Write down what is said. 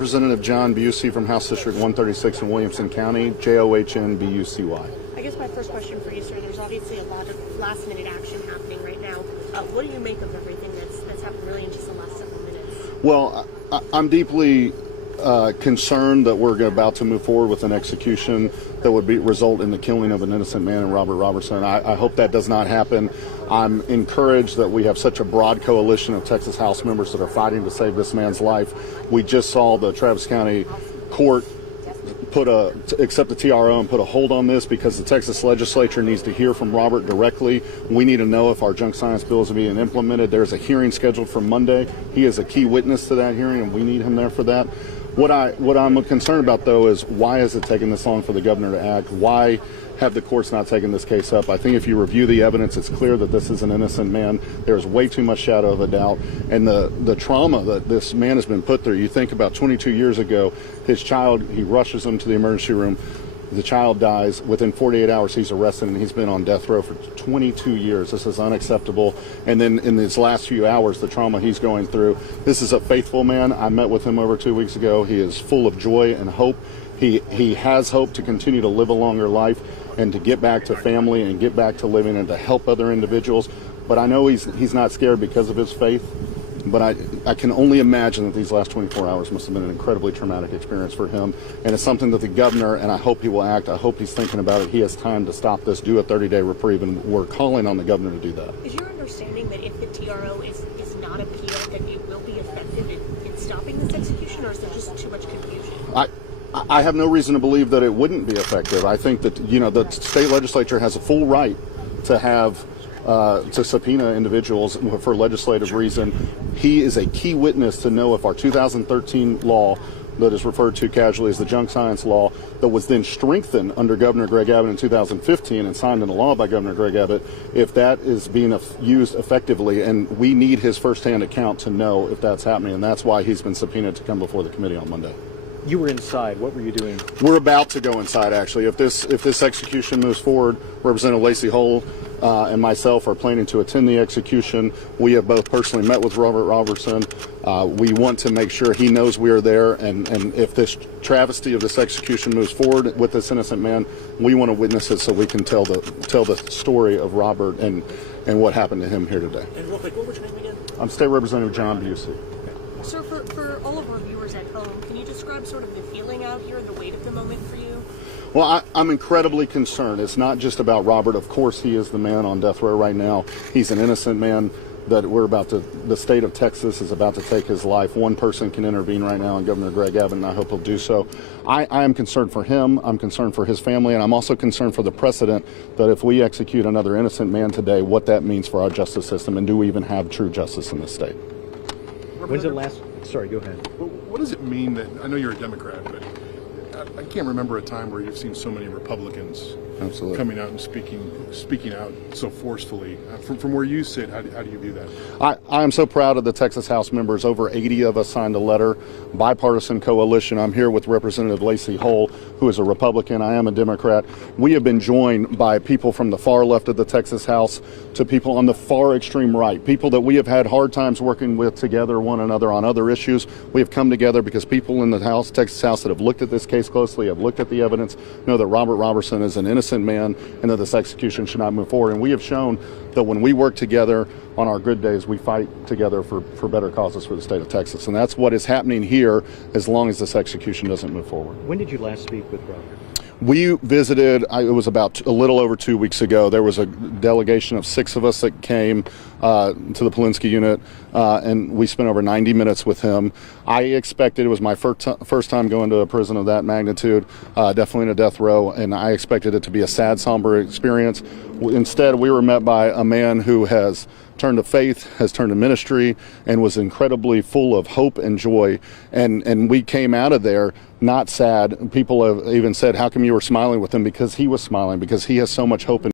Representative John Bucy from House District 136 in Williamson County, Johnbucy. I guess my first question for you, sir, there's obviously a lot of last-minute action happening right now. What do you make of everything that's happened really in just the last several minutes? Well, I'm deeply concerned that we're about to move forward with an execution that would result in the killing of an innocent man in Robert Roberson. I hope that does not happen. I'm encouraged that we have such a broad coalition of Texas House members that are fighting to save this man's life. We just saw the Travis County Court accept the TRO and put a hold on this because the Texas legislature needs to hear from Robert directly. We need to know if our junk science bill is being implemented. There's a hearing scheduled for Monday. He is a key witness to that hearing, and we need him there for that. What I'm concerned about, though, is why is it taking this long for the governor to act? Why have the courts not taken this case up? I think if you review the evidence, it's clear that this is an innocent man. There's way too much shadow of a doubt. And the trauma that this man has been put through, you think about 22 years ago, his child, he rushes him to the emergency room. The child dies. Within 48 hours, he's arrested, and he's been on death row for 22 years. This is unacceptable. And then in these last few hours, the trauma he's going through. This is a faithful man. I met with him over 2 weeks ago. He is full of joy and hope. He has hope to continue to live a longer life and to get back to family and get back to living and to help other individuals. But I know he's not scared because of his faith. But I can only imagine that these last 24 hours must have been an incredibly traumatic experience for him. And it's something that the governor, and I hope he will act, I hope he's thinking about it. He has time to stop this, do a 30-day reprieve, and we're calling on the governor to do that. Is your understanding that if the TRO is not appealed, that it will be effective in stopping this execution, or is there just too much confusion? I have no reason to believe that it wouldn't be effective. I think that, the state legislature has a full right to have to subpoena individuals for legislative reason. He is a key witness to know if our 2013 law that is referred to casually as the junk science law that was then strengthened under Governor Greg Abbott in 2015 and signed into law by Governor Greg Abbott, if that is being used effectively. And we need his firsthand account to know if that's happening, and that's why he's been subpoenaed to come before the committee on Monday. You were inside. What were you doing? We're about to go inside, actually. If this execution moves forward, Representative Lacey Hull and myself are planning to attend the execution. We have both personally met with Robert Roberson. We want to make sure he knows we are there, and if this travesty of this execution moves forward with this innocent man, we want to witness it so we can tell the story of Robert and what happened to him here today. And real quick, what was your name again? I'm State Representative John Bucy. Sir, for all of our viewers at home, can you describe sort of the feeling out here, the weight of the moment for you? Well, I'm incredibly concerned. It's not just about Robert. Of course, he is the man on death row right now. He's an innocent man that the state of Texas is about to take his life. One person can intervene right now, and Governor Greg Abbott, and I hope he'll do so. I am concerned for him. I'm concerned for his family, and I'm also concerned for the precedent that if we execute another innocent man today, what that means for our justice system, and do we even have true justice in this state? When's it last? Sorry, go ahead. What does it mean that, I know you're a Democrat, but I can't remember a time where you've seen so many Republicans Absolutely. coming out and speaking out so forcefully. From where you sit, how do you view that? I am so proud of the Texas House members. Over 80 of us signed a letter, bipartisan coalition. I'm here with Representative Lacey Hull, who is a Republican. I am a Democrat. We have been joined by people from the far left of the Texas House to people on the far extreme right, people that we have had hard times working with together, one another on other issues. We have come together because people in the House, Texas House, that have looked at this case closely, have looked at the evidence, know that Robert Roberson is an innocent man and that this execution should not move forward. And we have shown that when we work together on our good days, we fight together for better causes for the state of Texas. And that's what is happening here as long as this execution doesn't move forward. When did you last speak with Robert? We visited, it was about a little over 2 weeks ago. There was a delegation of 6 of us that came to the Polinsky unit, and we spent over 90 minutes with him. I expected, it was my first time going to a prison of that magnitude, definitely in a death row, and I expected it to be a sad, somber experience. Instead, we were met by a man who has turned to faith, has turned to ministry, and was incredibly full of hope and joy. And we came out of there not sad. People have even said, how come you were smiling with him? Because he was smiling, because he has so much hope in